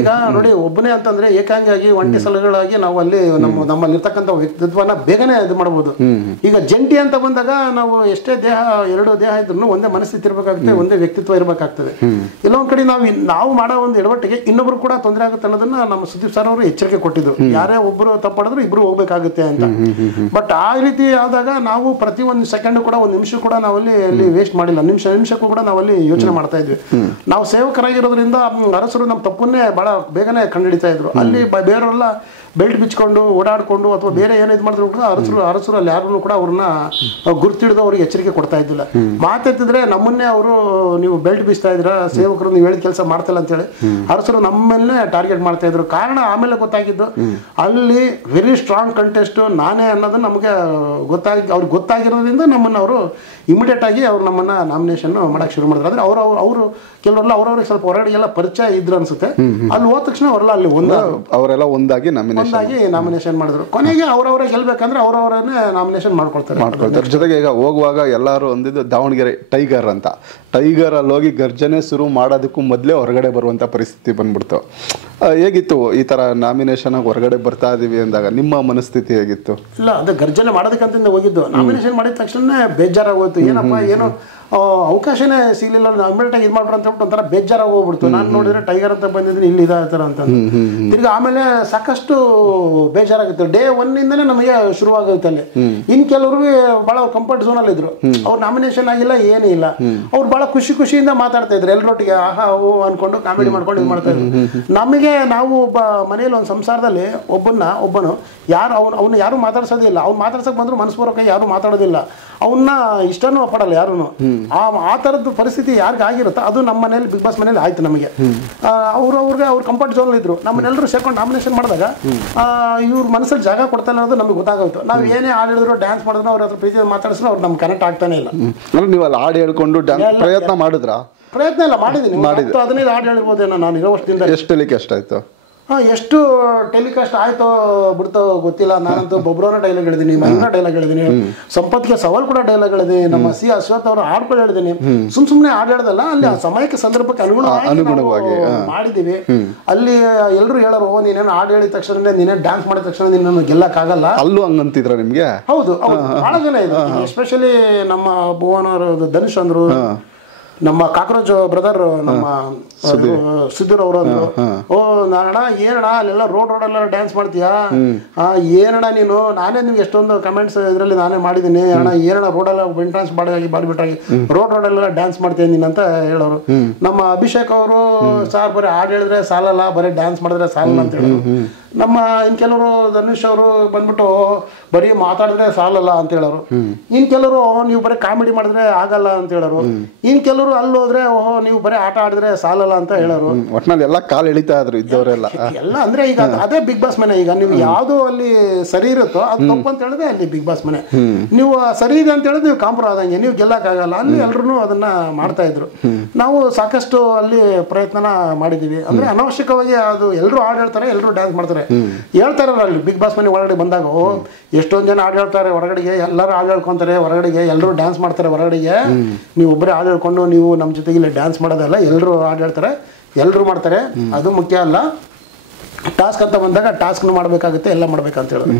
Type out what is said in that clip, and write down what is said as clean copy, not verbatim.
ಈಗ ನೋಡಿ ಒಬ್ಬನೇ ಅಂತಂದ್ರೆ ಏಕಾಂಗಿಯಾಗಿ ಒಂಟಿ ಸಲಗಳಾಗಿ ನಾವು ಅಲ್ಲಿ ನಮ್ಮಲ್ಲಿರ್ತಕ್ಕಂಥ ವ್ಯಕ್ತಿತ್ವನ ಬೇಗನೆ ಇದು ಮಾಡಬಹುದು. ಈಗ ಜಂಟಿ ಅಂತ ಬಂದಾಗ ನಾವು ಎಷ್ಟೇ ಎರಡು ದೇಹ ಇದ್ರು ಒಂದೇ ಮನಸ್ಥಿತಿ ಇರಬೇಕಾಗುತ್ತೆ, ಒಂದೇ ವ್ಯಕ್ತಿತ್ವ ಇರಬೇಕಾಗ್ತದೆ. ಎಲ್ಲೊಂದ್ ಕಡೆ ನಾವು ಮಾಡೋ ಒಂದು ಎಡವಟ್ಟಿಗೆ ಇನ್ನೊಬ್ರು ಕೂಡ ತೊಂದರೆ ಆಗುತ್ತೆ ಅನ್ನೋದನ್ನ ನಮ್ಮ ಸುದೀಪ್ ಸರ್ ಅವರು ಎಚ್ಚರಿಕೆ ಕೊಟ್ಟಿದ್ರು. ಯಾರೇ ಒಬ್ರು ತಪ್ಪಾಡಿದ್ರು ಇಬ್ರು ಹೋಗ್ಬೇಕಾಗುತ್ತೆ ಅಂತ. ಬಟ್ ಆ ರೀತಿ ಆದಾಗ ನಾವು ಪ್ರತಿ ಒಂದು ಸೆಕೆಂಡ್ ಕೂಡ ಒಂದು ನಿಮಿಷ ಕೂಡ ನಾವಲ್ಲಿ ವೇಸ್ಟ್ ಮಾಡಿಲ್ಲ. ನಿಮಿಷಕ್ಕೂ ಕೂಡ ನಾವಲ್ಲಿ ಯೋಚನೆ ಮಾಡ್ತಾ ಇದ್ವಿ. ನಾವು ಸೇವಕರಾಗಿರೋದ್ರಿಂದ ಅರಸರು ನಮ್ಮ ತಪ್ಪನ್ನೇ ಬಹಳ ಬೇಗನೆ ಕಂಡುಹಿಡಿತಾ ಇದ್ರು. ಅಲ್ಲಿ ಬೇರೆಲ್ಲ ಬೆಲ್ಟ್ ಬಿಚ್ಕೊಂಡು ಓಡಾಡ್ಕೊಂಡು ಅಥವಾ ಬೇರೆ ಏನು ಇದು ಮಾಡಿದ್ರು ಕೂಡ ಅರಸರು ಅಲ್ಲಿ ಯಾರು ಕೂಡ ಅವ್ರನ್ನ ಗುರ್ತಿಡಿದು ಅವ್ರಿಗೆ ಎಚ್ಚರಿಕೆ ಕೊಡ್ತಾ ಇದ್ದಿಲ್ಲ. ಮಾತೆತ್ತಿದ್ರೆ ನಮ್ಮನ್ನೇ ಅವರು ನೀವು ಬೆಲ್ಟ್ ಬೀಸ್ತಾ ಇದ್ರ, ಸೇವಕರು ನೀವು ಹೇಳಿದ ಕೆಲಸ ಮಾಡ್ತಿಲ್ಲ ಅಂತೇಳಿ ಅರಸರು ನಮ್ಮನ್ನೇ ಟಾರ್ಗೆಟ್ ಮಾಡ್ತಾ ಇದ್ರು. ಕಾರಣ ಆಮೇಲೆ ಗೊತ್ತಾಗಿದ್ದು ಅಲ್ಲಿ ವೆರಿ ಸ್ಟ್ರಾಂಗ್ ಕಂಟೆಸ್ಟ್ ನಾನೇ ಅನ್ನೋದು ನಮಗೆ ಅವ್ರಿಗೆ ಗೊತ್ತಾಗಿರೋದ್ರಿಂದ ನಮ್ಮನ್ನ ಅವರು ಇಮಿಡಿಯೇಟ್ ಆಗಿ ಅವ್ರು ನಮ್ಮನ್ನ ನಾಮಿನೇಷನ್ ಮಾಡಕ್ ಶುರು ಮಾಡಿದ್ರು. ಅಂದ್ರೆ ಅವರು ಕೆಲವರೆಲ್ಲ ಅವ್ರವ್ರಿಗೆ ಸ್ವಲ್ಪ ಹೊರಗಡೆ ಎಲ್ಲ ಪರಿಚಯ ಇದ್ರು ಅನ್ಸುತ್ತೆ. ಅಲ್ಲಿ ಹೋದ ತಕ್ಷಣ ಅವರೆಲ್ಲ ಅಲ್ಲಿ ಅವರೆಲ್ಲ ಒಂದಾಗಿ ನಾಮಿನೇಷನ್ ಮಾಡಿದ್ರು. ಕೊನೆಗೆ ಅವ್ರವರೇ ಗೆಲ್ಬೇಕಂದ್ರೆ ಅವ್ರವರನ್ನೇ ನಾಮಿನೇಷನ್ ಮಾಡ್ಕೊಳ್ತಾರೆ. ಜೊತೆಗೆ ಈಗ ಹೋಗುವಾಗ ಎಲ್ಲರೂ ಒಂದಿದ್ದು ದಾವಣಗೆರೆ ಟೈಗರ್ ಅಂತ, ಟೈಗರ್ ಅಲ್ಲಿ ಹೋಗಿ ಗರ್ಜನೆ ಶುರು ಮಾಡೋದಕ್ಕೂ ಮೊದಲೇ ಹೊರಗಡೆ ಬರುವಂತ ಪರಿಸ್ಥಿತಿ ಬಂದ್ಬಿಡ್ತು. ಹೇಗಿತ್ತು ಈ ತರ ನಾಮಿನೇಷನ್ ಹೊರಗಡೆ ಬರ್ತಾ ಇದೀವಿ ಅಂದಾಗ ನಿಮ್ಮ ಮನಸ್ಥಿತಿ ಹೇಗಿತ್ತು? ಇಲ್ಲ, ಅದೇ ಗರ್ಜನೆ ಮಾಡೋದಕ್ಕಂತ ಹೋಗಿದ್ದು. ನಾಮಿನೇಷನ್ ಮಾಡಿದ ತಕ್ಷಣ ಬೇಜಾರಾಗೋಯ್ತು. ಏನಪ್ಪ ಏನೋ ಅವಕಾಶನೇ ಸಿಗ್ಲಿಲ್ಲ, ಇಮಿಡಿಯೇಟ್ ಆಗಿ ಇದು ಮಾಡ್ಬಿಡು ಅಂತ ಹೇಳ್ಬಿಟ್ಟು ಒಂಥರ ಬೇಜಾರಾಗಿ ಹೋಗ್ಬಿಡ್ತು. ನಾನು ನೋಡಿದ್ರೆ ಟೈಗರ್ ಅಂತ ಬಂದಿದ್ದೀನಿ, ಇಲ್ಲಿ ಇದಾಗ್ತಾರ ಅಂತ. ತಿರ್ಗಿ ಆಮೇಲೆ ಸಾಕಷ್ಟು ಬೇಜಾರಾಗುತ್ತೆ. ಡೇ 1 ಇಂದನೇ ನಮಗೆ ಶುರುವಾಗುತ್ತೆ ಅಲ್ಲಿ. ಇನ್ ಕೆಲವ್ರಿಗೆ ಬಹಳ ಕಂಫರ್ಟ್ ಝೋನ್ ಅಲ್ಲಿ ಇದ್ರು. ಅವ್ರು ನಾಮಿನೇಷನ್ ಆಗಿಲ್ಲ, ಏನೂ ಇಲ್ಲ. ಅವ್ರು ಬಹಳ ಖುಷಿಯಿಂದ ಮಾತಾಡ್ತಾ ಇದ್ರು ಎಲ್ಲರೊಟ್ಟಿಗೆ, ಆಹಾ ಓ ಅನ್ಕೊಂಡು ಕಾಮಿಡಿ ಮಾಡ್ಕೊಂಡು ಇದು ಮಾಡ್ತಾ ಇದ್ರು. ನಮಗೆ ನಾವು ಒಬ್ಬ ಮನೆಯಲ್ಲಿ ಒಂದು ಸಂಸಾರದಲ್ಲಿ ಒಬ್ಬನು ಅವ್ನು ಯಾರು ಮಾತಾಡ್ಸೋದಿಲ್ಲ. ಅವ್ನು ಮಾತಾಡ್ಸಕ್ ಬಂದ್ರು ಮನಸ್ಪೂರ್ವಕ ಯಾರು ಮಾತಾಡೋದಿಲ್ಲ. ಅವನ್ನ ಇಷ್ಟನೂ ಪಡಲ್ಲ ಯಾರು. ಆ ತರದ್ದು ಪರಿಸ್ಥಿತಿ ಯಾರಿಗೆ ಆಗಿರುತ್ತೋ ಅದು ನಮ್ಮ ಮನೇಲಿ ಬಿಗ್ ಬಾಸ್ ಮನೇಲಿ ಆಯ್ತು. ನಮಗೆ ಅವ್ರ ಕಂಫರ್ಟ್ ಝೋನ್ ಇದ್ರು. ನಮ್ಮನ್ನೆಲ್ಲರೂ ಸೇರ್ಕೊಂಡು ನಾಮಿನೇಷನ್ ಮಾಡಿದಾಗ ಇವ್ರ ಮನಸ್ಸಲ್ಲಿ ಜಾಗ ಕೊಡ್ತಾನೆ ಅನ್ನೋದು ನಮಗೆ ಗೊತ್ತಾಗೋಯ್ತು. ನಾವು ಏನೇ ಹಾಡು ಹೇಳಿದ್ರು ಡ್ಯಾನ್ಸ್ ಮಾಡಿದ್ರು ಅವ್ರ ಹತ್ರ ಪ್ರೀತಿ ಮಾತಾಡಿಸಿದ್ರು ಅವ್ರು ನಮ್ಗೆ ಕನೆಕ್ಟ್ ಆಗ್ತಾನೆ ಇಲ್ಲ. ನೀವು ಅಲ್ಲಿ ಹಾಡು ಹೇಳ್ಕೊಂಡು ಪ್ರಯತ್ನ ಮಾಡಿದ್ರಾ? ಪ್ರಯತ್ನ ಇಲ್ಲ, ಮಾಡಿದ್ದೀನಿ. 15 ಹಾಡು ಹೇಳಿರ್ಬೋದೇನೋ ನಾನು ಇರೋ ವರ್ಷದಿಂದ. ಎಷ್ಟು ಹೇಳಿಕೆ ಎಷ್ಟಾಯ್ತು? ಎಷ್ಟು ಟೆಲಿಕಾಸ್ಟ್ ಆಯ್ತೋ ಬಿಡ್ತೋ ಗೊತ್ತಿಲ್ಲ. ನಾನಂತೂ ಬೊಬ್ರೋನ ಡೈಲಾಗ್ ಹೇಳಿದೀನಿ, ಮಹಿಮಾ ಡೈಲಾಗ್ ಹೇಳಿದೀನಿ, ಸಂಪತ್ಗೆ ಸವಾಲ್ ಕೂಡ ಡೈಲಾಗ್ ಹೇಳಿದೀನಿ, ನಮ್ಮ ಸಿ ಅಶ್ವಥ್ ಅವರು ಹಾಡ್ಕೊಂಡು ಹೇಳಿದೀನಿ. ಸುಮ್ನೆ ಹಾಡು ಹೇಳ್ದಲ್ಲ, ಅಲ್ಲಿ ಆ ಸಮಯಕ್ಕೆ ಸಂದರ್ಭಕ್ಕೆ ಅನುಗುಣವಾಗಿ ಮಾಡಿದೀವಿ. ಅಲ್ಲಿ ಎಲ್ಲರೂ ಹೇಳೋರು, ನೀನೇನು ಹಾಡು ಹೇಳಿದ ತಕ್ಷಣ ನೀನೇನು ಡ್ಯಾನ್ಸ್ ಮಾಡಿದ ತಕ್ಷಣ ನಿನ್ನ ಗೆಲ್ಲಕ್ಕಾಗಲ್ಲ. ಅಲ್ಲೂ ಹಂಗಂತಿದ್ರ ನಿಮ್ಗೆ? ಹೌದು, ಬಹಳ ಜನ ಇದೆ. ಎಸ್ಪೆಷಲಿ ನಮ್ಮ ಭುವನ್ ಅವರು, ಧನುಷ್ ಅಂದ್ರು, ನಮ್ಮ ಕಾಕ್ರೋಚ್ ಬ್ರದರ್ ನಮ್ಮ ಸುಧೀರ್ ಅವರು ಅಂದ್ರು, ಓ ನಾನಣ್ಣ ಏನಣ್ಣ ಅಲ್ಲೆಲ್ಲ ರೋಡೆಲ್ಲ ಡ್ಯಾನ್ಸ್ ಮಾಡ್ತೀಯಾ, ಏನಣ್ಣ ನೀನು, ನಾನೇ ನಿಮ್ಗೆ ಎಷ್ಟೊಂದು ಕಮೆಂಟ್ಸ್ ಇದರಲ್ಲಿ ನಾನೇ ಮಾಡಿದ್ದೀನಿ ಅಣ್ಣ, ಏನಣ್ಣ ರೋಡೆಲ್ಲ ಎಂಟ್ರಾನ್ಸ್ ಬಾಡಿಬಿಟ್ಟಾಗಿ ರೋಡೆಲ್ಲ ಡ್ಯಾನ್ಸ್ ಮಾಡ್ತೀನಿ ನೀನು ಅಂತ ಹೇಳೋರು. ನಮ್ಮ ಅಭಿಷೇಕ್ ಅವರು ಸಾರ್ ಬರೀ ಹಾಡು ಹೇಳಿದ್ರೆ ಸಾಲಲ್ಲ, ಬರೀ ಡ್ಯಾನ್ಸ್ ಮಾಡಿದ್ರೆ ಸಾಲಲ್ಲ ಅಂತ ಹೇಳೋರು. ನಮ್ಮ ಇನ್ ಕೆಲವರು ಧನುಷ್ ಅವರು ಬಂದ್ಬಿಟ್ಟು ಬರೀ ಮಾತಾಡಿದ್ರೆ ಸಾಲಲ್ಲ ಅಂತ ಹೇಳೋರು. ಇನ್ ಕೆಲವರು ನೀವು ಬರೀ ಕಾಮಿಡಿ ಮಾಡಿದ್ರೆ ಆಗಲ್ಲ ಅಂತ ಹೇಳೋರು. ಇನ್ ಕೆಲವರು ಅಲ್ಲಿ ಹೋದ್ರೆ ಓಹೋ ನೀವು ಬರೀ ಆಟ ಆಡಿದ್ರೆ ಸಾಲಲ್ಲ ಅಂತ ಹೇಳೋರು. ಒಟ್ನಲ್ಲಿ ಎಲ್ಲ ಕಾಲ್ ಎಳಿತಾ ಇದ್ರು ಇದ್ದವರೆಲ್ಲ ಎಲ್ಲ. ಅಂದ್ರೆ ಈಗ ಅದೇ ಬಿಗ್ ಬಾಸ್ ಮನೆ. ಈಗ ನೀವು ಯಾವ್ದು ಅಲ್ಲಿ ಸರಿ ಇರುತ್ತೋ ಅದು ತಪ್ಪು ಅಂತ ಹೇಳಿದ್ರೆ ಅಲ್ಲಿ ಬಿಗ್ ಬಾಸ್ ಮನೆ. ನೀವು ಸರಿ ಇದೆ ಅಂತ ಹೇಳಿದ್ರೆ ನೀವು ಕಾಂಪ್ರೋ ಆದಂಗೆ, ನೀವು ಗೆಲ್ಲಕ್ಕಾಗಲ್ಲ. ಅಲ್ಲಿ ಎಲ್ರು ಅದನ್ನ ಮಾಡ್ತಾ ಇದ್ರು. ನಾವು ಸಾಕಷ್ಟು ಅಲ್ಲಿ ಪ್ರಯತ್ನನ ಮಾಡಿದೀವಿ. ಅಂದ್ರೆ ಅನಾವಶ್ಯಕವಾಗಿ ಅದು ಎಲ್ಲರೂ ಹಾಡು ಹೇಳ್ತಾರೆ, ಎಲ್ಲರೂ ಡ್ಯಾನ್ಸ್ ಮಾಡ್ತಾರೆ ಹೇಳ್ತಾರಲ್ಲ. ಅಲ್ಲಿ ಬಿಗ್ ಬಾಸ್ ಮನೆ ಒಳಗಡೆ ಬಂದಾಗ ಎಷ್ಟೊಂದು ಜನ ಹಾಡು ಹೇಳ್ತಾರೆ ಹೊರಗಡೆಗೆ, ಎಲ್ಲರೂ ಹಾಡು ಹೇಳ್ಕೊಂತಾರೆ ಹೊರಗಡೆಗೆ, ಎಲ್ಲರೂ ಡ್ಯಾನ್ಸ್ ಮಾಡ್ತಾರೆ ಹೊರಗಡೆಗೆ. ನೀವು ಒಬ್ಬರೇ ಹಾಡು ಹೇಳ್ಕೊಂಡು ನೀವು ನಮ್ಮ ಜೊತೆಗೆ ಇಲ್ಲಿ ಡ್ಯಾನ್ಸ್ ಮಾಡೋದಲ್ಲ, ಎಲ್ಲರೂ ಹಾಡು ಹೇಳ್ತಾರೆ, ಎಲ್ಲರೂ ಮಾಡ್ತಾರೆ. ಅದು ಮುಖ್ಯ ಅಲ್ಲ. ಟಾಸ್ಕ್ ಅಂತ ಬಂದಾಗ ಟಾಸ್ಕ್ನು ಮಾಡಬೇಕಾಗುತ್ತೆ, ಎಲ್ಲ ಮಾಡ್ಬೇಕಂತ ಹೇಳೋದು.